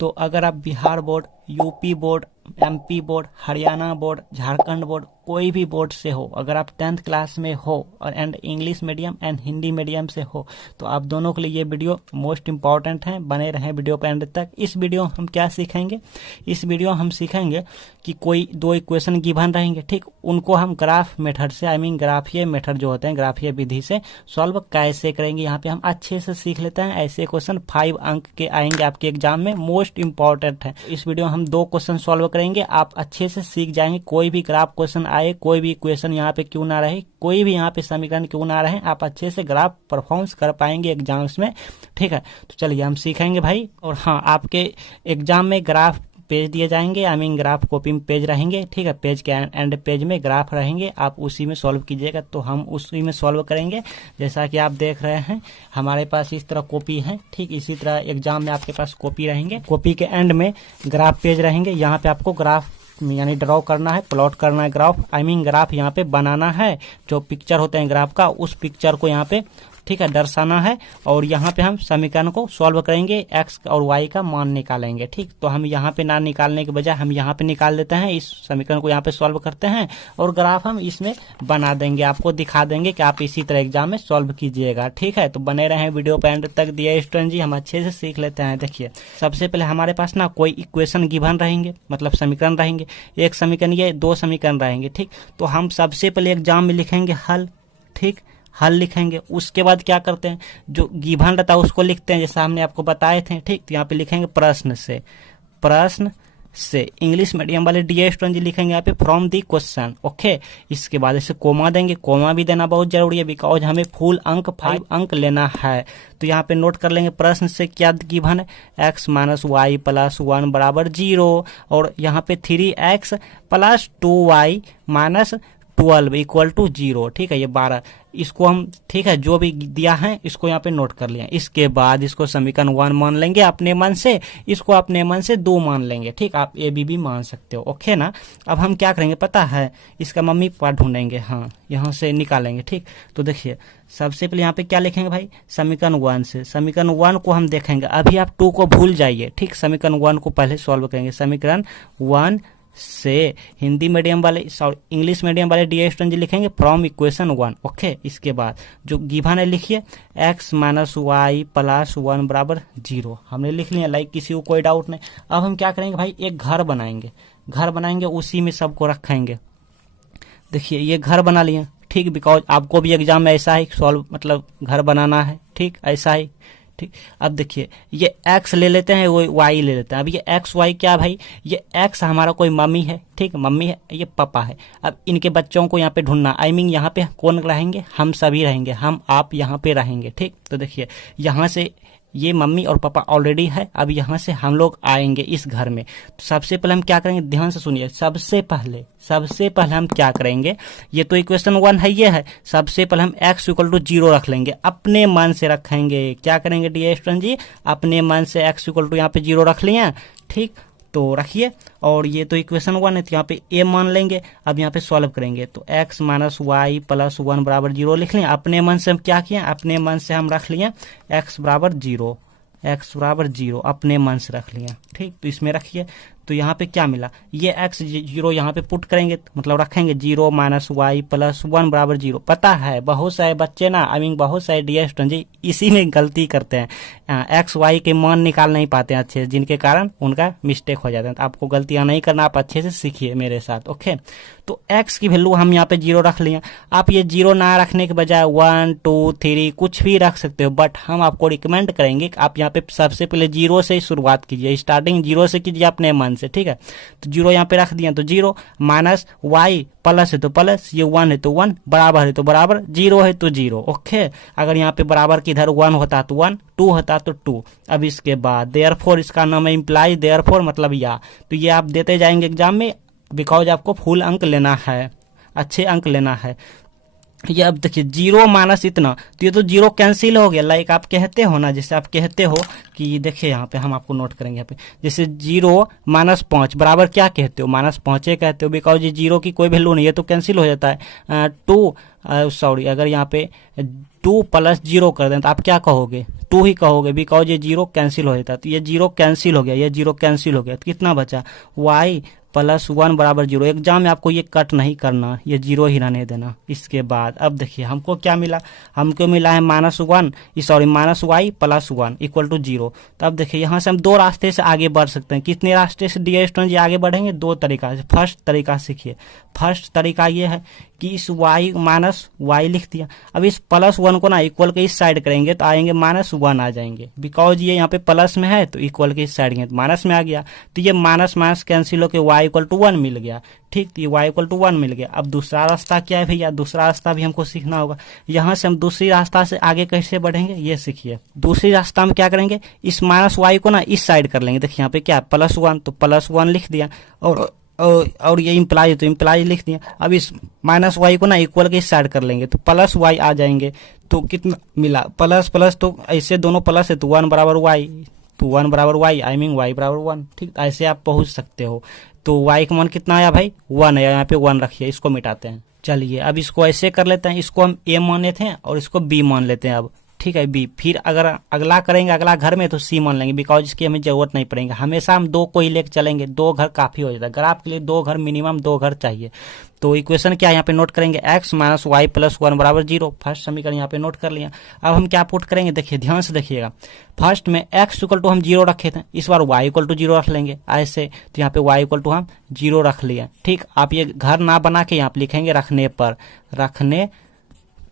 तो अगर आप Bihar board, UP board, MP board, Haryana board, Jharkhand board, कोई भी बोर्ड से हो, अगर आप 10th क्लास में हो और and English medium and Hindi medium से हो, तो आप दोनों के लिए ये वीडियो मोस्ट इंपॉर्टेंट है। बने रहें वीडियो पे एंड तक। इस वीडियो हम क्या सीखेंगे, इस वीडियो हम सीखेंगे कि कोई दो इक्वेशन गिवन रहेंगे, ठीक, उनको हम ग्राफ मेथड से, आई मीन ग्राफीय मेथड जो होते हैं, ग्राफीय विधि से सॉल्व कैसे करेंगे, यहाँ पे हम अच्छे से सीख लेते हैं। ऐसे क्वेश्चन 5 अंक के आएंगे आपके एग्जाम में, मोस्ट इंपॉर्टेंट है। इस वीडियो में हम 2 क्वेश्चन सॉल्व करेंगे, आप अच्छे से सीख जाएंगे। कोई भी ग्राफ क्वेश्चन आए, कोई भी इक्वेशन यहाँ पे क्यों ना रहे, कोई भी यहाँ पे समीकरण क्यों ना रहे, आप अच्छे से ग्राफ परफॉर्मेंस कर पाएंगे एग्जाम्स में, ठीक है। तो चलिए हम सीखेंगे भाई। और हाँ, आपके एग्जाम में ग्राफ पेज दिए जाएंगे, आई मीन ग्राफ कॉपी में पेज रहेंगे, ठीक है। पेज के एंड पेज में ग्राफ रहेंगे, आप उसी में सॉल्व कीजिएगा, तो हम उसी में सॉल्व करेंगे। जैसा कि आप देख रहे हैं हमारे पास इस तरह कॉपी है, ठीक, इसी तरह एग्जाम में आपके पास कॉपी रहेंगे, कॉपी के एंड में ग्राफ पेज रहेंगे। यहाँ पे आपको ग्राफ यानी ड्रॉ करना है, प्लॉट करना है ग्राफ, आई मीन ग्राफ यहाँ पे बनाना है। जो पिक्चर होते हैं ग्राफ का, उस पिक्चर को यहाँ पे, ठीक है, दर्शाना है। और यहाँ पे हम समीकरण को सॉल्व करेंगे, एक्स और वाई का मान निकालेंगे, ठीक। तो हम यहाँ पे ना निकालने के बजाय हम यहाँ पे निकाल देते हैं, इस समीकरण को यहाँ पे सॉल्व करते हैं और ग्राफ हम इसमें बना देंगे, आपको दिखा देंगे कि आप इसी तरह एग्जाम में सॉल्व कीजिएगा, ठीक है। तो बने रहें वीडियो पे एंड तक। दिया स्टूडेंट जी, हम अच्छे से सीख लेते हैं। देखिए, सबसे पहले हमारे पास ना कोई इक्वेशन गिवन रहेंगे, मतलब समीकरण रहेंगे, एक समीकरण, ये 2 समीकरण रहेंगे, ठीक। तो हम सबसे पहले एग्जाम में लिखेंगे हल, ठीक, हल लिखेंगे। उसके बाद क्या करते हैं, जो गिवन रहता है उसको लिखते हैं, जैसा हमने आपको बताए थे, ठीक। तो यहाँ पे लिखेंगे प्रश्न से, प्रश्न से। इंग्लिश मीडियम वाले डियर स्टूडेंट जी लिखेंगे यहाँ पे फ्रॉम दी क्वेश्चन, ओके। इसके बाद ऐसे कोमा देंगे, कोमा भी देना बहुत जरूरी है, बिकॉज हमें फुल अंक 5 अंक लेना है। तो यहाँ पे नोट कर लेंगे प्रश्न से क्या गिवन है, x माइनस वाई प्लस 1 बराबर 0, और यहाँ पे 3x plus 2y minus 12 equal to 0, ठीक है। ये 12, इसको हम, ठीक है, जो भी दिया है इसको यहाँ पे नोट कर लिया। इसके बाद इसको समीकरण 1 मान लेंगे अपने मन से, इसको अपने मन से 2 मान लेंगे, ठीक। आप ए बी भी मान सकते हो, ओके ना। अब हम क्या करेंगे पता है, इसका मम्मी पापा ढूंढेंगे, हाँ, यहाँ से निकालेंगे, ठीक। तो देखिए, सबसे पहले यहाँ पे क्या लिखेंगे भाई, समीकरण 1 से, समीकरण 1 को हम देखेंगे। अभी आप 2 को भूल जाइए, ठीक, समीकरण 1 को पहले सॉल्व करेंगे। समीकरण 1 से हिंदी मीडियम वाले, सॉरी इंग्लिश मीडियम वाले डियर स्टूडेंट जी लिखेंगे फ्रॉम इक्वेशन 1, ओके। इसके बाद जो गिवन है लिखिए, x माइनस वाई प्लस 1 बराबर 0, हमने लिख लिया, लाइक किसी को कोई डाउट नहीं। अब हम क्या करेंगे भाई, एक घर बनाएंगे, घर बनाएंगे, उसी में सबको रखेंगे। देखिए, ये घर बना लिए, ठीक, बिकॉज आपको भी एग्जाम में ऐसा ही सॉल्व, मतलब घर बनाना है, ठीक, ऐसा ही, ठीक। अब देखिए, ये x ले लेते हैं, वो y ले लेते हैं। अब ये x y क्या भाई, ये x हमारा कोई मम्मी है, ठीक, मम्मी है, ये पापा है। अब इनके बच्चों को यहाँ पे ढूंढना, आई मीन यहाँ पे कौन रहेंगे, हम सभी रहेंगे, हम आप यहाँ पे रहेंगे, ठीक। तो देखिए, यहाँ से ये मम्मी और पापा ऑलरेडी है, अब यहाँ से हम लोग आएंगे इस घर में। तो सबसे पहले हम क्या करेंगे, ध्यान से सुनिए, सबसे पहले हम क्या करेंगे, ये तो इक्वेशन 1 है, ये है, सबसे पहले हम x इक्वल टू 0 रख लेंगे, अपने मन से रखेंगे। क्या करेंगे डियर स्टूडेंट जी, अपने मन से x इक्वल टू यहाँ पे 0 रख लिया, ठीक। तो रखिए, और ये तो इक्वेशन 1 है, तो यहाँ पे a मान लेंगे। अब यहाँ पे सॉल्व करेंगे, तो x माइनस वाई प्लस 1 बराबर 0 लिख लिया। अपने मन से हम क्या किए, अपने मन से हम रख लिए x बराबर 0, x बराबर 0 अपने मन से रख लिया, ठीक। तो इसमें रखिए, तो यहाँ पे क्या मिला, ये x 0 यहाँ पे पुट करेंगे, मतलब रखेंगे 0 माइनस वाई प्लस 1 बराबर 0। पता है बहुत सारे बच्चे ना, आई मीन बहुत सारे डियर स्टूडेंट जी इसी में गलती करते हैं, x y के मान निकाल नहीं पाते हैं अच्छे से, जिनके कारण उनका मिस्टेक हो जाता है। तो आपको गलतियां नहीं करना, आप अच्छे से सीखिए मेरे साथ, ओके। तो x की वैल्यू हम यहाँ पे 0 रख लिया। आप ये 0 ना रखने के बजाय 1 2 3 कुछ भी रख सकते हो, बट हम आपको रिकमेंड करेंगे कि आप यहाँ पे सबसे पहले 0 से ही शुरुआत कीजिए, स्टार्टिंग 0 से कीजिए अपने मन से, ठीक है। तो 0 यहाँ पे रख दिया, तो 0 माइनस वाई प्लस है तो प्लस, ये 1 है तो 1, बराबर है तो बराबर, 0 है तो 0, ओके। अगर यहाँ पे बराबर की इधर 1 होता तो 1, 2 होता तो 2। अब इसके बाद देयरफॉर, इसका नाम है इम्प्लाई देयरफॉर, मतलब या। तो ये आप देते जाएंगे एग्जाम में, बिकॉज आपको फुल अंक लेना है, अच्छे अंक लेना है। ये अब देखिए 0 माइनस इतना, तो ये तो 0 कैंसिल हो गया, लाइक आप कहते हो ना, जैसे आप कहते हो कि देखिए यहाँ पे हम आपको नोट करेंगे यहाँ पे, जैसे 0 -5 बराबर क्या कहते हो, -5 कहते हो, बिकॉज ये 0 की कोई वैल्यू नहीं है तो कैंसिल हो जाता है। 2 सॉरी, अगर यहाँ पे 2 + 0 कर दें तो आप क्या कहोगे, 2 ही कहोगे, बिकॉज ये 0 कैंसिल हो जाता है। तो ये 0 कैंसिल हो गया, ये 0 कैंसिल हो गया, तो कितना बचा, y + 1 = 0। एग्जाम में आपको ये कट नहीं करना, ये 0 ही रहने देना। इसके बाद अब देखिए हमको क्या मिला, हमको मिला है -y + 1 = 0। तो अब देखिए यहाँ से हम दो रास्ते से आगे बढ़ सकते हैं। कितने रास्ते से डियर स्टूडेंट जी आगे बढ़ेंगे, दो तरीका से। फर्स्ट तरीका सीखिए, फर्स्ट तरीका ये है कि इस y लिख दिया। अब इस +1 को ना इक्वल के इस साइड करेंगे तो आएंगे -1 आ जाएंगे, बिकॉज ये यहाँ पे प्लस में है तो इक्वल के इस साइड गए तो माइनस में आ गया। तो ये माइनस कैंसिल होकर y = 1 मिल गया। ठीक, तो ये y = 1 मिल गया। अब दूसरा रास्ता क्या है भैया, दूसरा रास्ता भी हमको सीखना होगा। यहाँ से हम दूसरी रास्ता से आगे कैसे बढ़ेंगे ये सीखिए। दूसरी रास्ता में क्या करेंगे, इस -y को ना इस साइड कर लेंगे। देखिए यहाँ पे क्या +1, तो +1 लिख दिया और ये इम्प्लाई तो इम्प्लाई लिख दिया। अब इस -y को ना इक्वल के इस साइड कर लेंगे तो +y आ जाएंगे। तो कितना मिला, प्लस प्लस, तो ऐसे दोनों प्लस है तो 1 = y, तो 1 = y, आई मीन y = 1। ठीक, ऐसे आप पहुंच सकते हो। तो y का मान कितना आया भाई, 1 है, यहाँ पे 1 रखिए, इसको मिटाते हैं। चलिए अब इसको ऐसे कर लेते हैं, इसको हम a मान लेते हैं और इसको b मान लेते हैं। अब ठीक है, बी। फिर अगर अगला करेंगे, अगला घर में, तो सी मान लेंगे, बिकॉज इसकी हमें जरूरत नहीं पड़ेगी। हमेशा हम 2 को ही लेकर चलेंगे, 2 घर काफी हो जाता है। ग्राफ के लिए 2 घर मिनिमम 2 घर चाहिए। तो इक्वेशन क्या है यहाँ पे नोट करेंगे, x - y + 1 = 0। फर्स्ट समीकरण यहाँ पे नोट कर लिया। अब हम क्या पुट करेंगे, देखिए ध्यान से देखिएगा। फर्स्ट में x = हम 0 रखे थे, इस बार y = 0 रख लेंगे ऐसे। तो यहाँ पे y = हम 0 रख लिया। ठीक, आप ये घर ना बना के यहाँ पे लिखेंगे रखने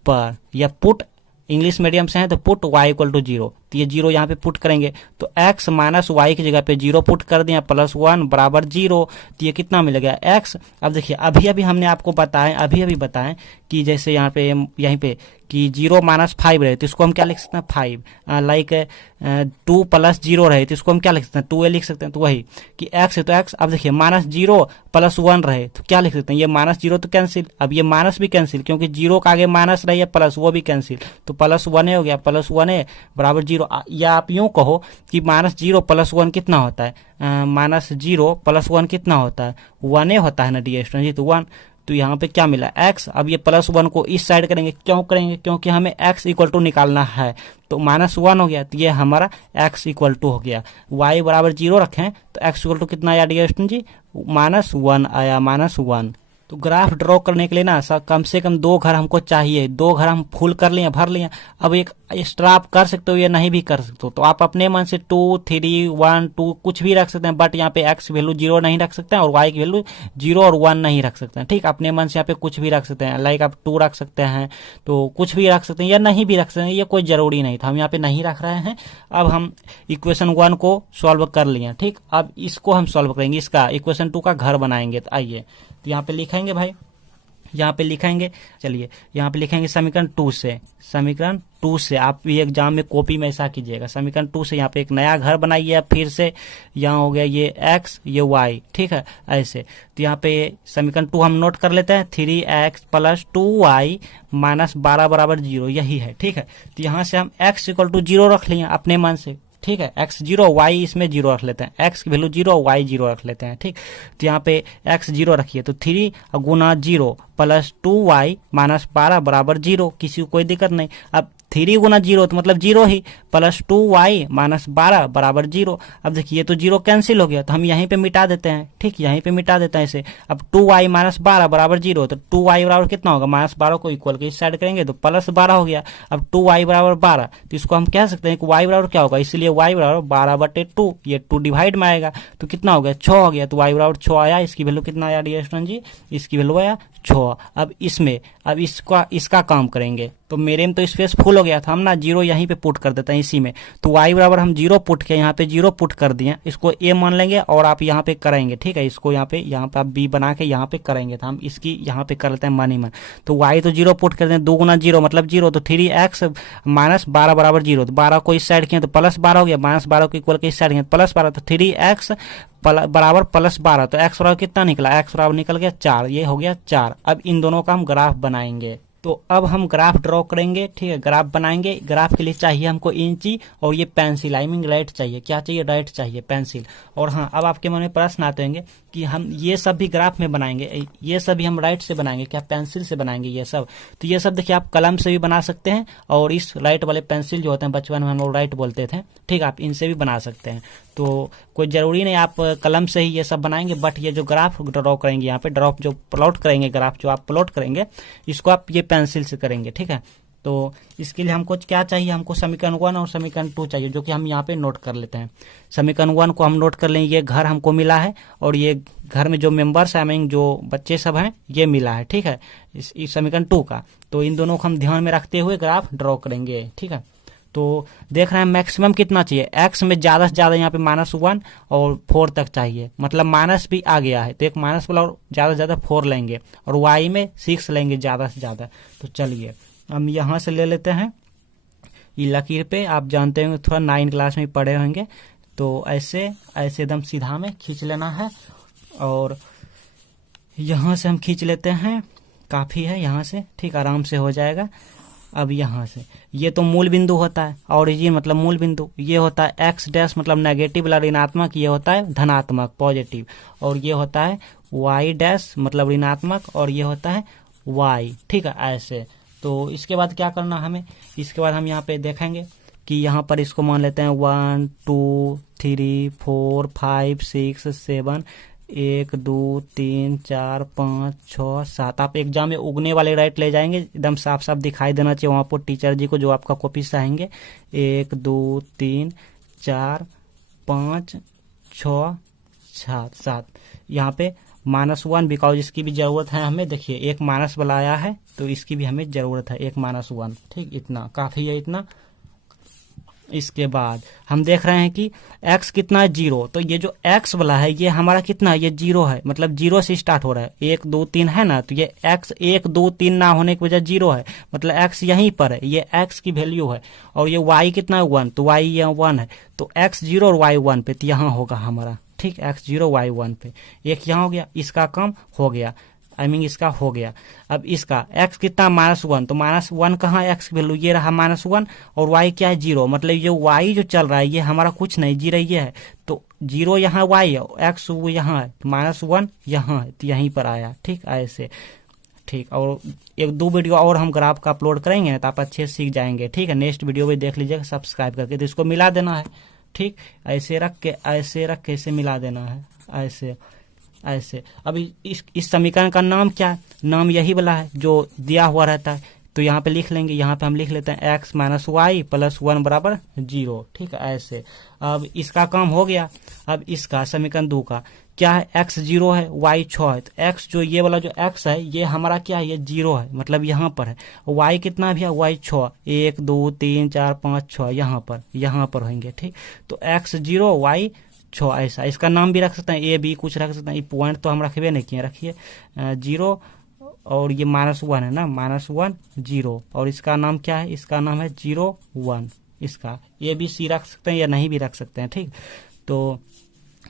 पर या पुट, इंग्लिश मीडियम से है तो पुट y = 0। तो ये 0 यहाँ पे पुट करेंगे तो x - y की जगह पे 0 पुट कर दिया, +1 = 0। तो ये कितना मिलेगा x। अब देखिए अभी हमने आपको बताएं कि जैसे यहाँ पे यहीं पे कि 0 - 5 रहे तो इसको हम क्या लिख सकते हैं, 5। लाइक 2 + 0 रहे तो इसको हम क्या लिख सकते हैं, 2a लिख सकते हैं। तो वही कि x है तो x। अब देखिए -0 + 1 रहे तो क्या लिख सकते हैं, ये -0 तो कैंसिल, अब ये माइनस भी कैंसिल, क्योंकि 0 का आगे माइनस रही है प्लस, वो भी कैंसिल। तो +1a हो गया, +1a = 0। या आप यूं कहो कि -0 + 1 कितना होता है, -0 + 1 कितना होता है, 1a होता है ना डियर स्टूडेंट जी, तो 1। तो यहाँ पे क्या मिला x। अब ये +1 को इस साइड करेंगे, क्यों करेंगे, क्योंकि हमें x = निकालना है। तो -1 हो गया, तो ये हमारा x = हो गया। y = 0 रखें तो x = कितना आया डियर स्टूडेंट जी, -1 आया, -1। तो ग्राफ ड्रॉ करने के लिए ना कम से कम 2 घर हमको चाहिए। 2 घर हम फुल कर लिए, भर लिए। अब एक एक्स्ट्रा आप कर सकते हो या नहीं भी कर सकते हो, तो आप अपने मन से 2, 3, 1, 2 कुछ भी रख सकते हैं। बट यहाँ पे x वैल्यू 0 नहीं रख सकते हैं और y की वैल्यू 0 और 1 नहीं रख सकते हैं। ठीक, अपने मन से यहाँ पे कुछ भी रख सकते हैं। लाइक आप 2 रख सकते हैं, तो कुछ भी रख सकते हैं या नहीं भी रख सकते हैं, ये कोई जरूरी नहीं था। हम यहाँ पे नहीं रख रहे हैं। अब हम इक्वेशन 1 को सॉल्व कर लिए। ठीक, अब इसको हम सॉल्व करेंगे, इसका इक्वेशन 2 का घर बनाएंगे। तो आइए, तो यहाँ पे लिखेंगे भाई, यहाँ पे लिखेंगे, चलिए यहाँ पे लिखेंगे समीकरण 2 से। आप भी एग्जाम में कॉपी में ऐसा कीजिएगा, समीकरण 2 से यहाँ पे एक नया घर बनाइए। फिर से यहाँ हो गया ये x, ये y। ठीक है, ऐसे। तो यहाँ पे समीकरण 2 हम नोट कर लेते हैं, 3x + 2y - 12 = 0, यही है। ठीक है, तो यहाँ से हम x = 0 रख लिए अपने मन से। ठीक है, x 0, y इसमें 0 रख लेते हैं, x की वैल्यू 0, y 0 रख लेते हैं। ठीक, तो यहाँ पे x 0 रखिए, तो 3 × 0 + 2y - 12 = 0, किसी को कोई दिक्कत नहीं। अब 3 × 0 तो मतलब 0 ही, + 2y - 12 = 0। अब देखिए ये तो 0 कैंसिल हो गया, तो हम यहीं पे मिटा देते हैं। ठीक, यहीं पे मिटा देते हैं इसे। अब 2y - 12 = 0, तो 2y बराबर कितना होगा, -12 को इक्वल के इस साइड करेंगे तो +12 हो गया। अब 2y = 12, तो इसको हम कह सकते हैं कि y बराबर क्या होगा, इसलिए y = 12/2, ये 2 डिवाइड में आएगा तो कितना हो गया, 6 हो गया। तो y = 6 आया। इसकी वैल्यू कितना आया डियर स्टूडेंट जी, इसकी वैल्यू आया 6। अब इसका काम करेंगे। तो मेरे में तो स्पेस फुल हो गया था, हम ना 0 यहीं पे पुट कर देते हैं इसी में। तो y = हम 0 पुट के यहाँ पे 0 पुट कर दिए, इसको a मान लेंगे और आप यहाँ पे करेंगे। ठीक है, इसको यहाँ पे आप b बना के यहाँ पे करेंगे, तो हम इसकी यहाँ पे कर लेते हैं मन ही मन। तो y तो 0 पुट कर दें, 2 × 0 मतलब 0, तो 3x - 12 = 0। तो 12 को इस साइड किए तो +12 हो गया, -12 को इक्वल के इस साइड किए +12, तो 3x बराबर +12। तो x बराबर कितना निकला, x बराबर निकल गया 4, ये हो गया 4। अब इन दोनों का हम ग्राफ बनाएंगे। तो अब हम ग्राफ ड्रॉ करेंगे, ठीक है, ग्राफ बनाएंगे। ग्राफ के लिए चाहिए हमको इंची और ये पेंसिल, आई मीन राइट चाहिए। क्या चाहिए? राइट चाहिए, पेंसिल। और हाँ, अब आपके मन में प्रश्न आते होंगे कि हम ये सब भी ग्राफ में बनाएंगे, ये सब भी हम राइट से बनाएंगे क्या, पेंसिल से बनाएंगे ये सब? तो ये सब देखिए, आप कलम से भी बना सकते हैं, और इस राइट वाले पेंसिल जो होते हैं, बचपन में हम लोग राइट बोलते थे, ठीक, आप इनसे भी बना सकते हैं। तो कोई जरूरी नहीं आप कलम से ही ये सब बनाएंगे, बट ये जो ग्राफ ड्रॉ करेंगे, यहाँ पे ड्रॉप जो प्लॉट करेंगे, ग्राफ जो आप प्लॉट करेंगे, इसको आप ये पेंसिल से करेंगे, ठीक है। तो इसके लिए हमको क्या चाहिए? हमको समीकरण 1 और समीकरण 2 चाहिए, जो कि हम यहाँ पे नोट कर लेते हैं। समीकरण 1 को हम नोट कर लें, ये घर हमको मिला है, और ये घर में जो मेंबर्स हैं, मीन जो बच्चे सब हैं, ये मिला है, ठीक है, इस समीकरण 2 का। तो इन दोनों को हम ध्यान में रखते हुए ग्राफ ड्रॉ करेंगे, ठीक है। तो देख रहे हैं मैक्सिमम कितना चाहिए, एक्स में ज्यादा से ज्यादा यहाँ पे -1 और 4 तक चाहिए, मतलब माइनस भी आ गया है, तो एक माइनस वाला और ज्यादा से ज्यादा 4 लेंगे, और वाई में 6 लेंगे ज्यादा से ज्यादा। तो चलिए हम यहाँ से ले लेते हैं, ये लकीर पे आप जानते होंगे, थोड़ा 9 क्लास में पढ़े होंगे। तो ऐसे ऐसे एकदम सीधा में खींच लेना है, और यहाँ से हम खींच लेते हैं, काफी है यहाँ से, ठीक, आराम से हो जाएगा। अब यहाँ से ये तो मूल बिंदु होता है, ऑरिजिन मतलब मूल बिंदु, ये होता है एक्स डैश मतलब नेगेटिव ऋणात्मक, ये होता है धनात्मक पॉजिटिव, और ये होता है वाई डैश मतलब ऋणात्मक, और ये होता है वाई, ठीक है, ऐसे। तो इसके बाद क्या करना हमें? इसके बाद हम यहाँ पे देखेंगे कि यहाँ पर इसको मान लेते हैं 1 2 3 4 5 6 7, 1 2 3 4 5 6 7। आप एग्जाम में उगने वाले राइट ले जाएंगे, एकदम साफ साफ दिखाई देना चाहिए वहां पर टीचर जी को, जो आपका कॉपी सहेंगे। 1 2 3 4 5 6 7। यहाँ पे -1, बिकॉज इसकी भी जरूरत है हमें। देखिए एक माइनस वाला आया है, तो इसकी भी हमें जरूरत है, एक -1, ठीक, इतना काफी है, इतना। इसके बाद हम देख रहे हैं कि x कितना है, 0। तो ये जो x वाला है, ये हमारा कितना है, ये 0 है, मतलब 0 से स्टार्ट हो रहा है। 1 2 3 है ना, तो ये x 1 2 3 ना होने की वजह 0 है, मतलब x यहीं पर है, ये x की वैल्यू है। और ये y कितना है, 1, तो y ये 1 है, तो x 0 और y 1 पे, तो यहाँ होगा हमारा, ठीक, x 0 y 1 पे। एक यहाँ हो गया, इसका काम हो गया, आई मीन इसका हो गया। अब इसका x कितना, -1, तो -1 कहाँ है, x की वैल्यू ये रहा -1, और y क्या है, 0, मतलब ये y जो चल रहा है ये हमारा कुछ नहीं, 0 ये है, तो 0 यहाँ y है, x वो यहाँ है, तो -1 यहाँ है, तो यहीं पर आया, ठीक, ऐसे, ठीक। और 1-2 वीडियो और हम ग्राफ का अपलोड करेंगे तो आप अच्छे से सीख जाएंगे, ठीक है। नेक्स्ट वीडियो में देख लीजिएगा सब्सक्राइब करके। तो इसको मिला देना है, ठीक, ऐसे रख के इसे मिला देना है, ऐसे ऐसे। अब इस समीकरण का नाम क्या है? नाम यही वाला है जो दिया हुआ रहता है, तो यहाँ पे लिख लेंगे, यहाँ पे हम लिख लेते हैं x - y + 1 = 0, ठीक है, ऐसे। अब इसका काम हो गया। अब इसका समीकरण 2 का क्या है, x 0 है, y 6 है, तो x जो ये वाला जो x है ये हमारा क्या है, ये 0 है, मतलब यहाँ पर है। y कितना भी है, y 6, 1 2 3 4 5 6, यहाँ पर होंगे, ठीक। तो x 0 y 6, ऐसा। इसका नाम भी रख सकते हैं, ए बी कुछ रख सकते हैं, ये पॉइंट तो हम रखबे नहीं किए, रखिए 0, और ये -1 है ना, -1 0, और इसका नाम क्या है, इसका नाम है 0 1, इसका ए बी सी रख सकते हैं या नहीं भी रख सकते हैं, ठीक। तो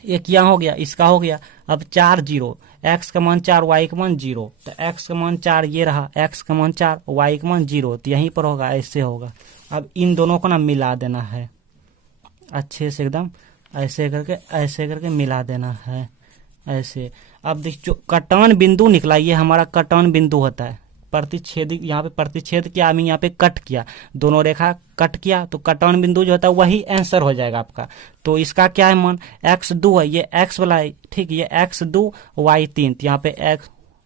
एक यहाँ हो गया, इसका हो गया। अब 4 0, x का मान 4 y का मान 0, तो x का मान 4 ये रहा, x का मान 4 y का मान 0, तो यहीं पर होगा, ऐसे होगा। अब इन दोनों को ना मिला देना है अच्छे से, एकदम ऐसे करके मिला देना है, ऐसे। अब देखिए जो कटान बिंदु निकला, ये हमारा कटान बिंदु होता है, प्रतिच्छेद, यहाँ पे प्रतिच्छेद किया, हमें यहाँ पे कट किया, दोनों रेखा कट किया, तो कटान बिंदु जो होता है वही आंसर हो जाएगा आपका। तो इसका क्या है मान, x 2 है, ये x वाला है, ठीक, ये x 2 y 3, तो यहाँ पे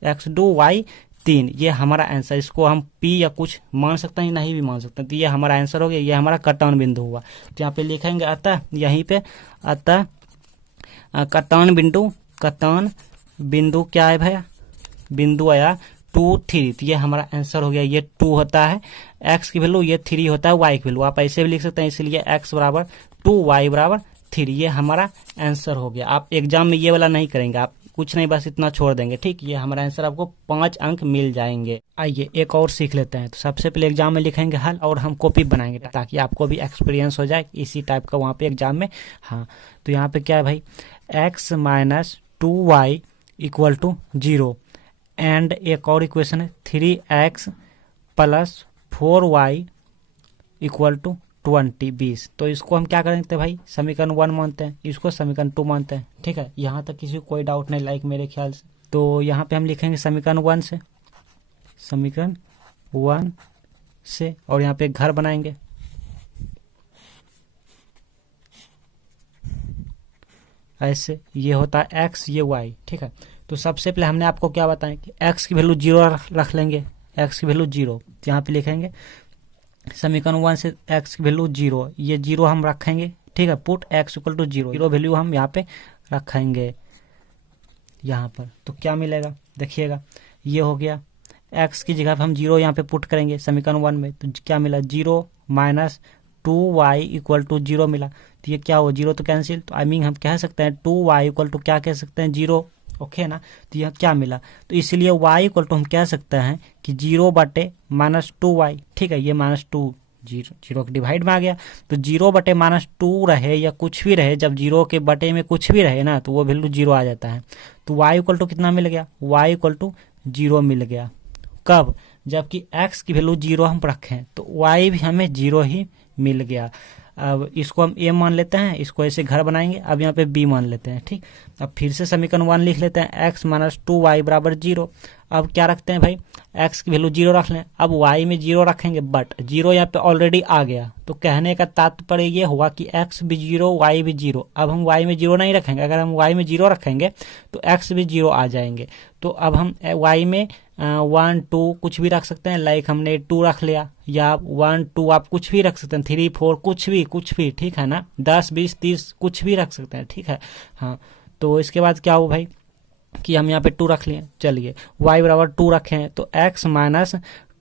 x 2 y 3, ये हमारा आंसर। इसको हम p या कुछ मान सकते हैं, नहीं भी मान सकते हैं, तो ये हमारा आंसर हो गया, ये हमारा कटान बिंदु हुआ। तो यहाँ पे लिखेंगे अतः, यहीं पे अतः कटान बिंदु क्या है भैया, बिंदु आया 2 3, तो ये हमारा आंसर हो गया। ये 2 होता है x की वैल्यू, ये 3 होता है y की वैल्यू, आप ऐसे भी लिख सकते हैं, इसलिए x = 2 y = 3, ये हमारा आंसर हो गया। आप एग्जाम में ये वाला नहीं करेंगे, आप कुछ नहीं, बस इतना छोड़ देंगे, ठीक, ये हमारा आंसर, आपको 5 अंक मिल जाएंगे। आइए एक और सीख लेते हैं। तो सबसे पहले एग्जाम में लिखेंगे हल, और हम कॉपी बनाएंगे ताकि आपको भी एक्सपीरियंस हो जाए इसी टाइप का वहाँ पे एग्जाम में। हाँ, तो यहाँ पे क्या है भाई, x - 2y = 0, एंड एक और इक्वेशन है 3x plus 4y equal to 20। तो इसको हम क्या करते हैं भाई, समीकरण 1 मानते हैं, इसको समीकरण 2 मानते हैं। ठीक है, यहाँ तक किसी को कोई डाउट नहीं लाइक मेरे ख्याल से। तो यहाँ पे हम लिखेंगे समीकरण 1 से, समीकरण 1 से, और यहाँ पे एक घर बनाएंगे। ऐसे ये होता है x, ये y। ठीक है, तो सबसे पहले हमने आपको क्या बताया कि x की वैल्यू 0 रख लेंगे, x की वैल्यू 0। यहाँ पे लिखेंगे समीकरण 1 से x की वैल्यू 0, ये 0 हम रखेंगे। ठीक है, put x equal to 0, 0 value हम यहाँ पे रखेंगे यहाँ पर। तो क्या मिलेगा देखिएगा, ये हो गया x की जगह पे हम 0 यहाँ पे पुट करेंगे समीकरण 1 में, तो क्या मिला 0 माइनस 2y इक्वल टू 0 मिला। तो ये क्या हो, 0 तो कैंसिल, तो आई मीन हम कह सकते हैं 2y इक्वल टू क्या कह सकते हैं 0। ओके ना, तो यह क्या मिला, तो इसलिए y इक्वल टू हम कह सकते हैं कि 0 बटे माइनस 2y। ठीक है, ये माइनस 2 जीरो के डिवाइड में आ गया, तो 0 बटे माइनस 2 रहे या कुछ भी रहे, जब 0 के बटे में कुछ भी रहे ना तो वो वैल्यू 0 आ जाता है। तो y इक्वल टू कितना मिल गया, y इक्वल टू 0 मिल गया। कब, जबकि x की वैल्यू 0 हम रखें, तो y भी हमें 0 ही मिल गया। अब इसको हम a मान लेते हैं, इसको ऐसे घर बनाएंगे, अब यहाँ पे b मान लेते हैं। ठीक, अब फिर से समीकरण 1 लिख लेते हैं, x माइनस 2y बराबर 0। अब क्या रखते हैं भाई, x की वैल्यू 0 रख लें, अब y में 0 रखेंगे, बट 0 यहाँ पे ऑलरेडी आ गया, तो कहने का तात्पर्य ये हुआ कि x भी 0 y भी 0। अब हम y में 0 नहीं रखेंगे, अगर हम y में 0 रखेंगे तो x भी 0 आ जाएंगे। तो अब हम y में 1 2 कुछ भी रख सकते हैं, लाइक हमने 2 रख लिया, या 1 2 आप कुछ भी रख सकते हैं, 3 4 कुछ भी, ठीक है ना, 10 20 30 कुछ भी रख सकते हैं। ठीक है, हाँ, तो इसके बाद क्या हो भाई कि हम यहाँ पे 2 रख लिए। चलिए y बराबर 2 रखें, तो x माइनस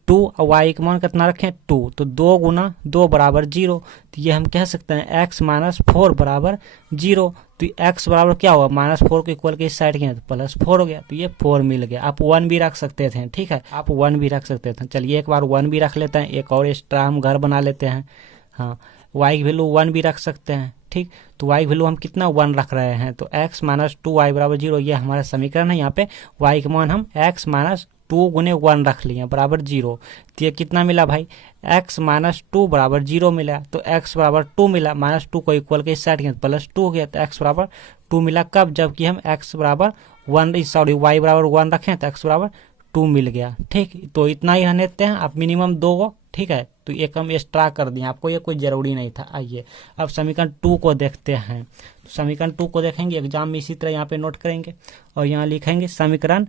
2 और y का मान कितना रखें 2, तो 2 गुना 2 बराबर 0। तो ये हम कह सकते हैं x माइनस 4 बराबर 0। तो x बराबर क्या हुआ, माइनस 4 को इक्वल के इस साइड किया तो प्लस 4 हो गया, तो ये 4 मिल गया। आप 1 भी रख सकते थे, ठीक है, आप 1 भी रख सकते थे। चलिए एक बार 1 भी रख लेते हैं, एक और एक्स्ट्रा हम घर बना लेते हैं। हाँ, y की वैल्यू 1 भी रख सकते हैं। ठीक, तो y की वैल्यू हम कितना 1 रख रहे हैं, तो x माइनस 2y बराबर 0, ये हमारा समीकरण है। यहाँ पे y का मान हम x माइनस 2 गुने 1 रख लिए बराबर 0। तो ये कितना मिला भाई, x माइनस 2 बराबर 0 मिला, तो x बराबर 2 मिला, माइनस 2 को इक्वल के इस साइड किया प्लस 2 हो गया, तो x बराबर 2 मिला। कब, जबकि हम x बराबर 1 सॉरी y बराबर 1 रखें तो x बराबर 2 मिल गया। ठीक, तो इतना ही रहने देते हैं, आप मिनिमम 2 ठीक है, तो एक हम एक्स्ट्रा कर दिए, आपको ये कोई जरूरी नहीं था। आइए अब समीकरण 2 को देखते हैं। तो समीकरण 2 को देखेंगे एग्जाम में, इसी तरह यहाँ पे नोट करेंगे और यहाँ लिखेंगे समीकरण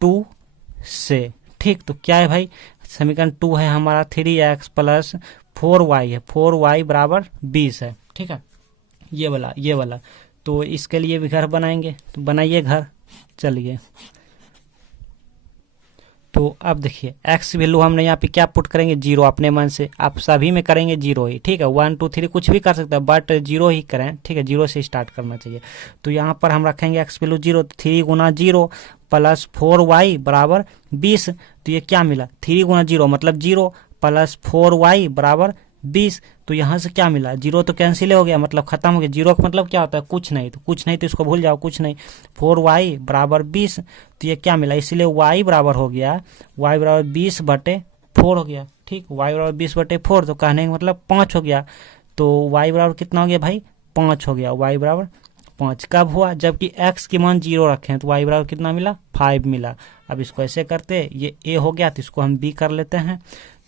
2 से। ठीक, तो क्या है भाई, समीकरण 2 है हमारा 3x प्लस 4y है, 4y बराबर 20 है। ठीक है, ये वाला। तो इसके लिए भी घर बनाएंगे, तो बनाइए घर। चलिए, तो अब देखिए x वैल्यू हमने यहाँ पे क्या पुट करेंगे 0, अपने मन से, आप सभी में करेंगे 0 ही। ठीक है, 1 2 3 कुछ भी कर सकते हैं, बट 0 ही करें। ठीक है, 0 से स्टार्ट करना चाहिए। तो यहाँ पर हम रखेंगे x वैल्यू 0, तो 3 गुना 0 प्लस 4y बराबर 20। तो ये क्या मिला, 3 गुना 0 मतलब 0 प्लस 4y बराबर 20। तो यहाँ से क्या मिला, 0 तो कैंसिल हो गया, मतलब खत्म हो गया। 0 का मतलब क्या होता है, कुछ नहीं, तो इसको भूल जाओ, कुछ नहीं। 4y बराबर 20, तो ये क्या मिला, इसलिए y बराबर हो गया, y बराबर 20 बटे 4 हो गया। ठीक, y बराबर 20 बटे 4, तो कहने का मतलब 5 हो गया। तो y बराबर कितना हो गया भाई, 5 हो गया, y बराबर 5। कब हुआ, जबकि x की मान 0 रखें, तो y बराबर कितना मिला, 5 मिला। अब इसको ऐसे करते, ये a हो गया, तो इसको हम b कर लेते हैं।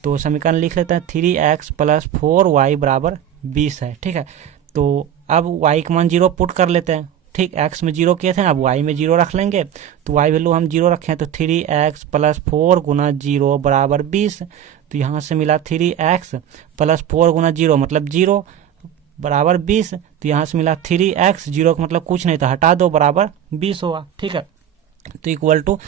तो समीकरण लिख लेते हैं 3x प्लस 4y बराबर 20 है। ठीक है, तो अब y का मान 0 पुट कर लेते हैं। ठीक, x में 0 किए थे, अब y में 0 रख लेंगे, तो y वैल्यू हम 0 रखें, तो 3x प्लस 4 गुना 0 बराबर 20। तो यहाँ से मिला 3x प्लस 4 गुना 0 मतलब 0 बराबर 20। तो यहाँ से मिला 3x, 0 का मतलब कुछ नहीं था, हटा दो, बराबर 20 हुआ। ठीक है, तो इक्वल टू,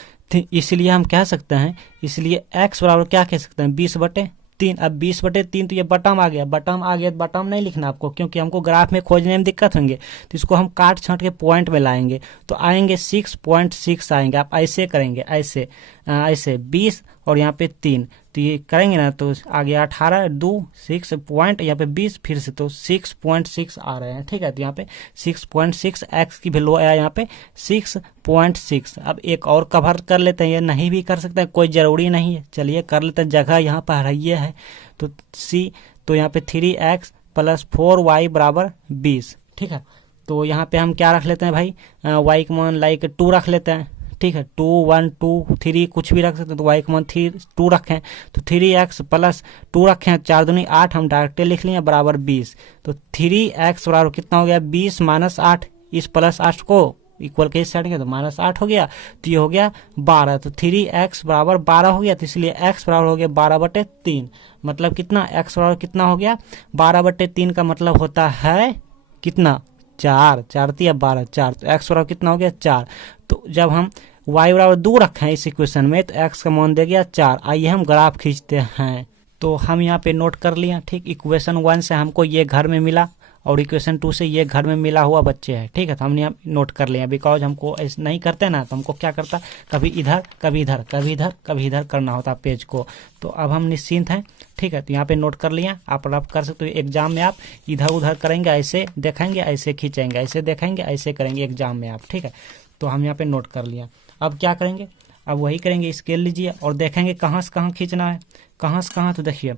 इसलिए हम कह सकते हैं, इसलिए x बराबर क्या कह सकते हैं 20 बटे 3। अब 20 बटे 3, तो ये बटम आ गया, तो बटम नहीं लिखना आपको, क्योंकि हमको ग्राफ में खोजने में दिक्कत होंगे। तो इसको हम काट छांट के पॉइंट में लाएंगे, तो आएंगे 6.6 आएंगे। आप ऐसे करेंगे, ऐसे 20 और यहाँ पे 3, तो तो ये करेंगे ना तो आ गया 18 2 6 पॉइंट यहाँ पे 20 फिर से तो 6.6 आ रहे हैं। ठीक है, तो यहाँ पे 6.6 एक्स की वैल्यू आया यहाँ पे 6.6। अब एक और कवर कर लेते हैं, ये नहीं भी कर सकते हैं, कोई ज़रूरी नहीं है, चलिए कर लेते हैं, जगह यहाँ पर ये है तो सी, तो यहाँ पे 3x + 4y = 20। ठीक है, तो यहाँ पे हम क्या रख लेते हैं भाई, y का मान लाइक 2 रख लेते हैं। ठीक है, 2 1 2 3 कुछ भी रख सकते हैं, तो y का मान 2 रखें, तो 3x + 2 रखें, 4 दूनी 8 हम डायरेक्ट लिख लिए बराबर 20। तो 3x बराबर कितना हो गया, 20 - 8, इस +8 को इक्वल के इस साइड के तो -8 हो गया, तो ये हो गया 12। तो 3x बराबर 12 हो गया, तो इसलिए x बराबर हो गया 12/3। मतलब कितना, x बराबर कितना हो गया 12/3 का मतलब होता है कितना, 4 4 × 12 4, तो x बराबर कितना हो गया 4। तो जब हम y बराबर 2 रखें इस इक्वेशन में तो x का मान दे गया 4। आइए हम ग्राफ खींचते हैं, तो हम यहाँ पे नोट कर लिए। ठीक, इक्वेशन 1 से हमको ये घर में मिला और इक्वेशन 2 से ये घर में मिला हुआ बच्चे है। ठीक है, तो हमने यहाँ नोट कर लिया, बिकॉज हमको ऐसे नहीं करते ना तो हमको क्या करता, कभी इधर कभी इधर कभी इधर कभी इधर करना होता पेज को। तो अब हम निश्चिंत हैं। ठीक है, तो यहाँ पे नोट कर लिया, आप कर सकते हो। एग्जाम में आप इधर उधर करेंगे, ऐसे देखेंगे ऐसे खींचेंगे, ऐसे देखेंगे ऐसे करेंगे एग्जाम में आप। ठीक है, तो हम यहाँ पे नोट कर लिया। अब क्या करेंगे, अब वही करेंगे, स्केल लीजिए और देखेंगे कहाँ से कहाँ खींचना है, कहाँ से कहाँ। तो देखिए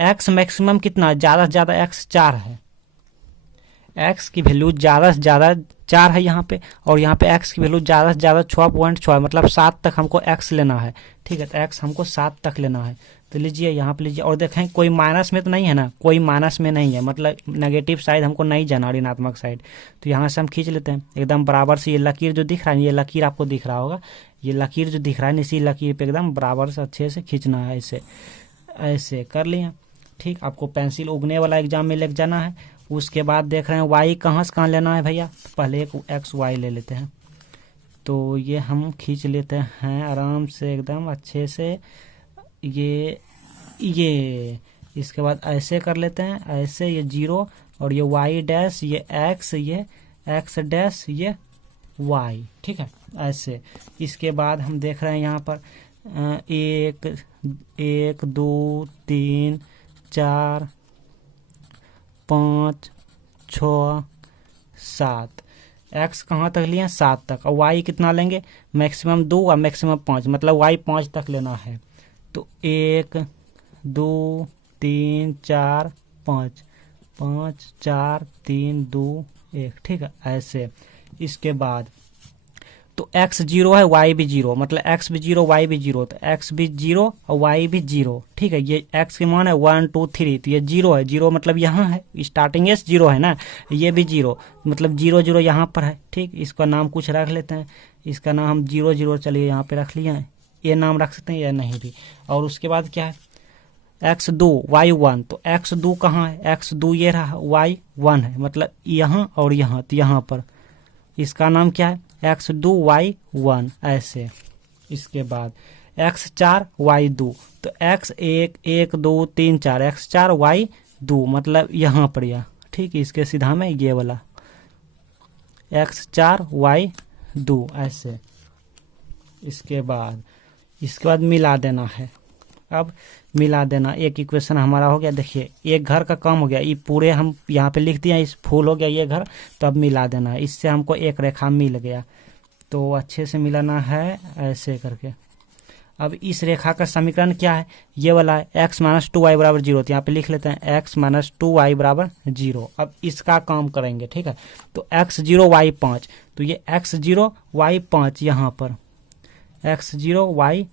एक्स मैक्सिमम कितना, ज़्यादा से ज़्यादा एक्स 4 है, एक्स की वैल्यू ज़्यादा से ज़्यादा 4 है यहाँ पे, और यहाँ पे एक्स की वैल्यू ज़्यादा से ज़्यादा 6.6 मतलब 7 तक हमको एक्स लेना है। ठीक है, तो एक्स हमको 7 तक लेना है। तो लीजिए यहाँ पे लीजिए और देखें कोई माइनस में तो नहीं है ना, कोई माइनस में नहीं है, मतलब नेगेटिव साइड हमको नहीं जाना, ऋणात्मक साइड। तो यहाँ से हम खींच लेते हैं एकदम बराबर से। ये लकीर जो दिख रहा है, ये लकीर आपको दिख रहा होगा, ये लकीर जो दिख रहा है इसी लकीर पे एकदम बराबर से अच्छे से खींचना है, ऐसे ऐसे कर लिया। ठीक, आपको पेंसिल उगने वाला एग्जाम में लेके जाना है। उसके बाद देख रहे हैं वाई कहाँ से कहाँ लेना है भैया, पहले एक एक्स वाई ले लेते हैं। तो ये हम खींच लेते हैं आराम से एकदम अच्छे से, ये इसके बाद ऐसे कर लेते हैं, ऐसे ये 0 और ये वाई डैश, ये एक्स, ये एक्स डैश, ये वाई। ठीक है, ऐसे। इसके बाद हम देख रहे हैं यहाँ पर 1 2 3 4 5 6 7, एक्स कहाँ तक लिए 7 तक, और वाई कितना लेंगे, मैक्सिमम 2 और मैक्सिमम 5, मतलब वाई 5 तक लेना है। तो 1 2 3 4 5 5 4 3 2 1। ठीक है, ऐसे। इसके बाद तो x 0 है, y भी 0, मतलब x भी 0 y भी 0, तो x भी 0 और y भी 0। ठीक है, ये x के मान है 1 2 3, तो ये 0 है, 0 मतलब यहाँ है, स्टार्टिंग एस 0 है ना, ये भी 0 मतलब 0 0 यहाँ पर है। ठीक, इसका नाम कुछ रख लेते हैं, इसका नाम हम 0 0 चलिए यहाँ पे रख लिए हैं, ये नाम रख सकते हैं या नहीं भी। और उसके बाद क्या है, x 2 y 1, तो x 2 कहाँ है, x 2 ये रहा, y 1 है, मतलब यहाँ और यहाँ, तो यहाँ पर इसका नाम क्या है, x 2 y 1, ऐसे। इसके बाद x 4 y 2, तो x 1 1 2 3 4, x 4 y 2 मतलब यहाँ पर यह। ठीक, इसके सीधा में ये वाला x 4 y 2, ऐसे। इसके बाद मिला देना है। अब मिला देना, एक इक्वेशन हमारा हो गया। देखिए एक घर का काम हो गया, ये पूरे हम यहाँ पे लिख दिया, इस फुल हो गया ये घर। तो अब मिला देना है, इससे हमको एक रेखा मिल गया, तो अच्छे से मिलाना है ऐसे करके। अब इस रेखा का समीकरण क्या है, ये वाला है, x - 2y = 0, तो यहाँ पे लिख लेते हैं x - 2y = 0। अब इसका काम करेंगे। ठीक है, तो x 0 y 5, तो ये x 0 y 5 यहाँ पर x 0 y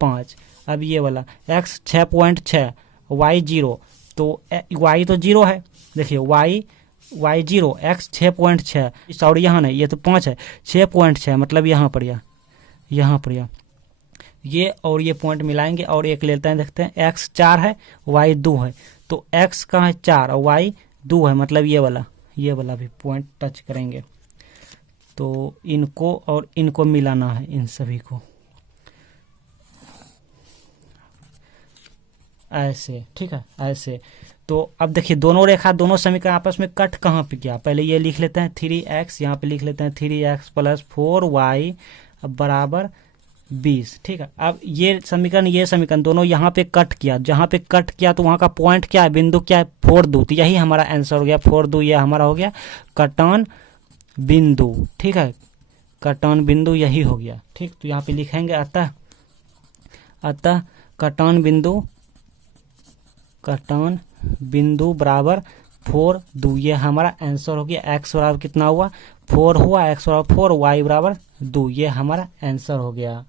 5। अब ये वाला x 6.6 y 0, तो y तो 0 है, देखिए y 0 x 6.6, और यहाँ नहीं, ये तो 5 है, 6.6 मतलब यहाँ पर ये और ये पॉइंट मिलाएंगे और एक लेते हैं, देखते हैं x 4 है y 2 है, तो x का है 4 और y 2 है, मतलब ये वाला भी पॉइंट टच करेंगे। तो इनको और इनको मिलाना है, इन सभी को ऐसे। ठीक है, ऐसे। तो अब देखिए दोनों रेखा, दोनों समीकरण आपस में कट कहाँ पे किया, पहले ये लिख लेते हैं 3x, यहाँ पे लिख लेते हैं 3x + 4y बराबर 20। ठीक है, अब ये समीकरण दोनों यहाँ पे कट किया, जहाँ पे कट किया तो वहाँ का पॉइंट क्या है, बिंदु क्या है, 4 2, तो यही हमारा आंसर हो गया 4 2, ये हमारा हो गया कटन बिंदु। ठीक है, कटन बिंदु यही हो गया। ठीक, तो यहाँ पे लिखेंगे अतः कटन बिंदु बराबर 4 2, ये हमारा आंसर हो गया। एक्स बराबर कितना हुआ, 4 हुआ, एक्स बराबर 4, वाई बराबर 2, ये हमारा आंसर हो गया।